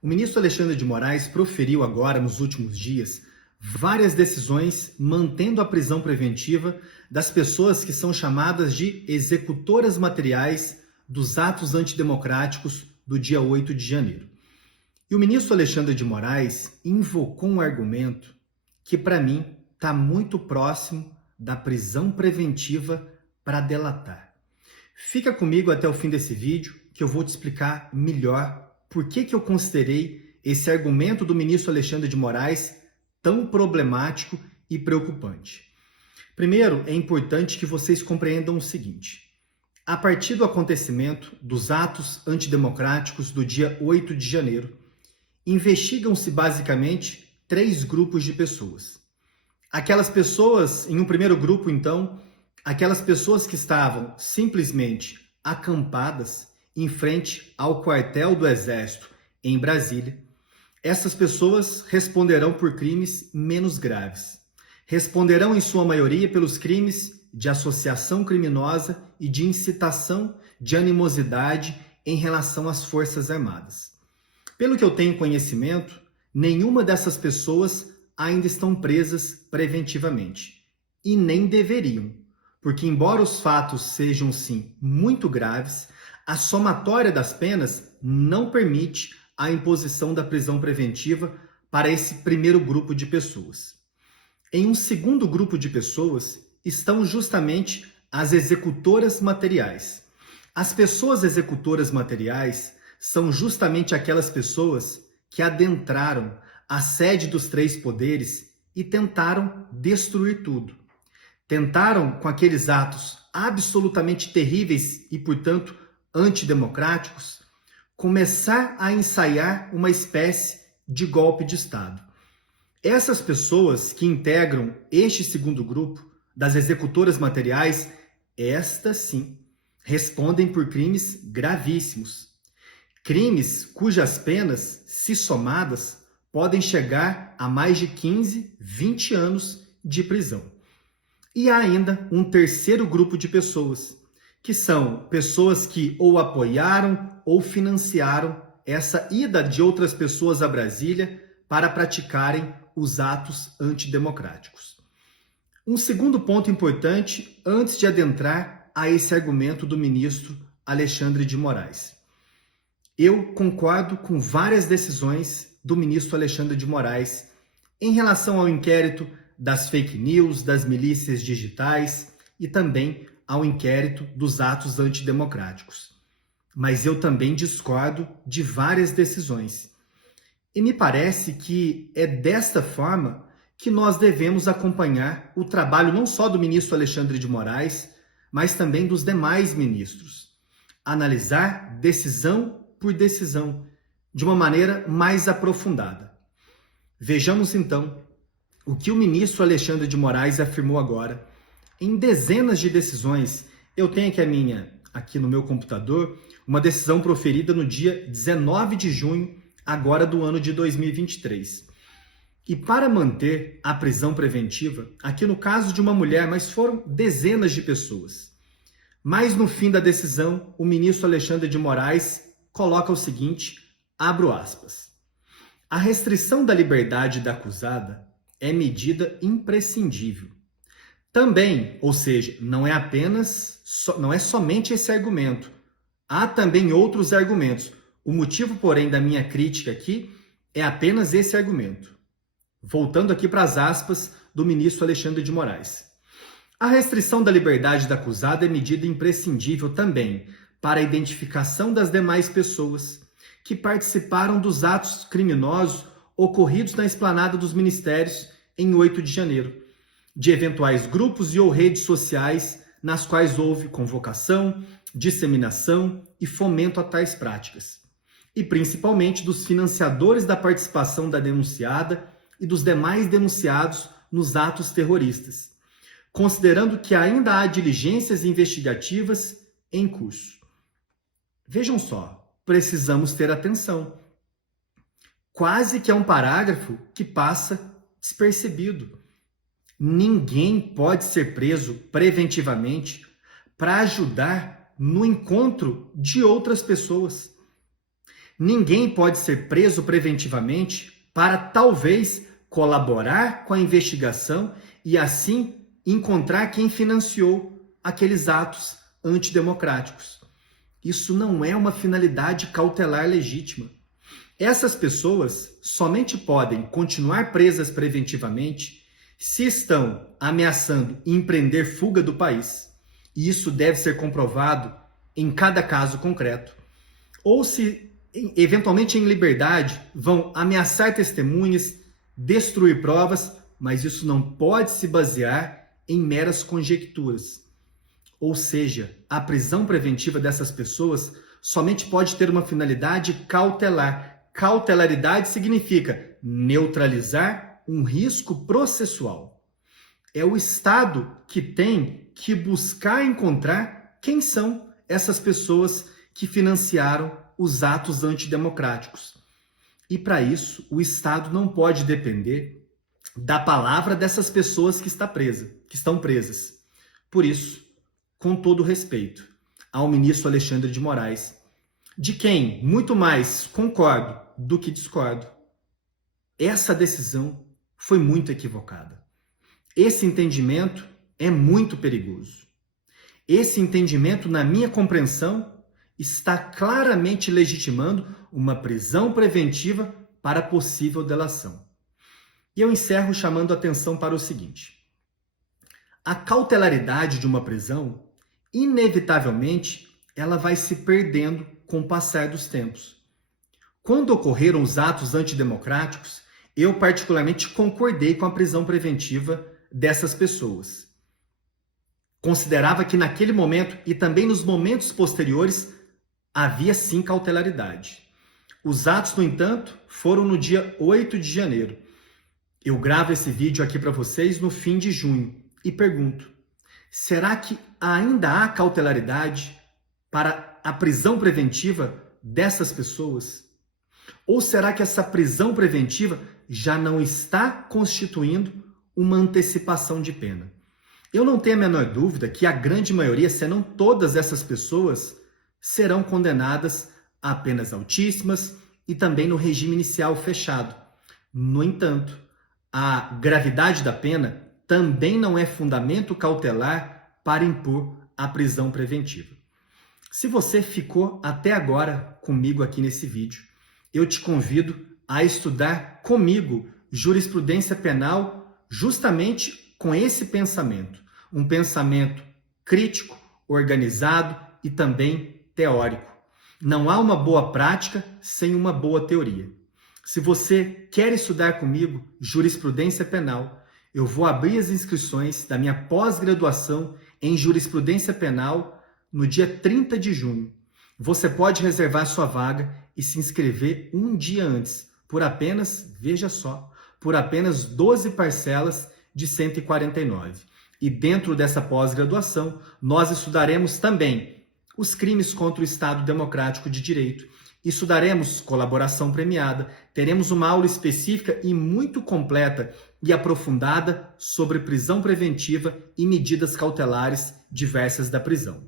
O ministro Alexandre de Moraes proferiu agora, nos últimos dias, várias decisões mantendo a prisão preventiva das pessoas que são chamadas de executoras materiais dos atos antidemocráticos do dia 8 de janeiro. E o ministro Alexandre de Moraes invocou um argumento que, para mim, está muito próximo da prisão preventiva para delatar. Fica comigo até o fim desse vídeo que eu vou te explicar melhor por que eu considerei esse argumento do ministro Alexandre de Moraes tão problemático e preocupante. Primeiro, é importante que vocês compreendam o seguinte: a partir do acontecimento dos atos antidemocráticos do dia 8 de janeiro, investigam-se basicamente 3 grupos de pessoas. Aquelas pessoas, em um primeiro grupo, então, aquelas pessoas que estavam simplesmente acampadas em frente ao quartel do Exército em Brasília. Essas pessoas responderão por crimes menos graves. Responderão, em sua maioria, pelos crimes de associação criminosa e de incitação de animosidade em relação às Forças Armadas. Pelo que eu tenho conhecimento, nenhuma dessas pessoas ainda estão presas preventivamente. E nem deveriam, porque embora os fatos sejam, sim, muito graves, a somatória das penas não permite a imposição da prisão preventiva para esse primeiro grupo de pessoas. Em um segundo grupo de pessoas estão justamente as executoras materiais. As pessoas executoras materiais são justamente aquelas pessoas que adentraram a sede dos 3 poderes e tentaram destruir tudo. Tentaram, com aqueles atos absolutamente terríveis e, portanto, antidemocráticos, começar a ensaiar uma espécie de golpe de Estado. Essas pessoas que integram este segundo grupo das executoras materiais, estas sim, respondem por crimes gravíssimos. Crimes cujas penas, se somadas, podem chegar a mais de 15, 20 anos de prisão. E há ainda um terceiro grupo de pessoas, que são pessoas que ou apoiaram ou financiaram essa ida de outras pessoas a Brasília para praticarem os atos antidemocráticos. Um segundo ponto importante antes de adentrar a esse argumento do ministro Alexandre de Moraes. Eu concordo com várias decisões do ministro Alexandre de Moraes em relação ao inquérito das fake news, das milícias digitais e também ao inquérito dos atos antidemocráticos. Mas eu também discordo de várias decisões. E me parece que é desta forma que nós devemos acompanhar o trabalho não só do ministro Alexandre de Moraes, mas também dos demais ministros. Analisar decisão por decisão, de uma maneira mais aprofundada. Vejamos então o que o ministro Alexandre de Moraes afirmou agora em dezenas de decisões. Eu tenho aqui no meu computador, uma decisão proferida no dia 19 de junho, agora do ano de 2023. E para manter a prisão preventiva, aqui no caso de uma mulher, mas foram dezenas de pessoas. Mas no fim da decisão, o ministro Alexandre de Moraes coloca o seguinte, abro aspas: a restrição da liberdade da acusada é medida imprescindível. Também, ou seja, não é somente esse argumento. Há também outros argumentos. O motivo, porém, da minha crítica aqui é apenas esse argumento. Voltando aqui para as aspas do ministro Alexandre de Moraes. A restrição da liberdade da acusada é medida imprescindível também para a identificação das demais pessoas que participaram dos atos criminosos ocorridos na esplanada dos ministérios em 8 de janeiro, de eventuais grupos e ou redes sociais nas quais houve convocação, disseminação e fomento a tais práticas, e principalmente dos financiadores da participação da denunciada e dos demais denunciados nos atos terroristas, considerando que ainda há diligências investigativas em curso. Vejam só, precisamos ter atenção. Quase que é um parágrafo que passa despercebido. Ninguém pode ser preso preventivamente para ajudar no encontro de outras pessoas. Ninguém pode ser preso preventivamente para talvez colaborar com a investigação e assim encontrar quem financiou aqueles atos antidemocráticos. Isso não é uma finalidade cautelar legítima. Essas pessoas somente podem continuar presas preventivamente se estão ameaçando empreender fuga do país, e isso deve ser comprovado em cada caso concreto, ou se, eventualmente em liberdade, vão ameaçar testemunhas, destruir provas, mas isso não pode se basear em meras conjecturas. Ou seja, a prisão preventiva dessas pessoas somente pode ter uma finalidade cautelar. Cautelaridade significa neutralizar um risco processual. É o Estado que tem que buscar encontrar quem são essas pessoas que financiaram os atos antidemocráticos. E para isso, o Estado não pode depender da palavra dessas pessoas que estão presas. Por isso, com todo respeito ao ministro Alexandre de Moraes, de quem muito mais concordo do que discordo, essa decisão foi muito equivocada. Esse entendimento é muito perigoso. Esse entendimento, na minha compreensão, está claramente legitimando uma prisão preventiva para possível delação. E eu encerro chamando a atenção para o seguinte: a cautelaridade de uma prisão, inevitavelmente, ela vai se perdendo com o passar dos tempos. Quando ocorreram os atos antidemocráticos, eu particularmente concordei com a prisão preventiva dessas pessoas. Considerava que naquele momento e também nos momentos posteriores havia sim cautelaridade. Os atos, no entanto, foram no dia 8 de janeiro. Eu gravo esse vídeo aqui para vocês no fim de junho e pergunto: será que ainda há cautelaridade para a prisão preventiva dessas pessoas? Ou será que essa prisão preventiva já não está constituindo uma antecipação de pena? Eu não tenho a menor dúvida que a grande maioria, se não todas essas pessoas, serão condenadas a penas altíssimas e também no regime inicial fechado. No entanto, a gravidade da pena também não é fundamento cautelar para impor a prisão preventiva. Se você ficou até agora comigo aqui nesse vídeo, eu te convido a estudar comigo jurisprudência penal justamente com esse pensamento. Um pensamento crítico, organizado e também teórico. Não há uma boa prática sem uma boa teoria. Se você quer estudar comigo jurisprudência penal, eu vou abrir as inscrições da minha pós-graduação em jurisprudência penal no dia 30 de junho. Você pode reservar sua vaga e se inscrever um dia antes, por apenas, veja só, por apenas 12 parcelas de R$ 149. E dentro dessa pós-graduação, nós estudaremos também os crimes contra o Estado Democrático de Direito, estudaremos colaboração premiada, teremos uma aula específica e muito completa e aprofundada sobre prisão preventiva e medidas cautelares diversas da prisão.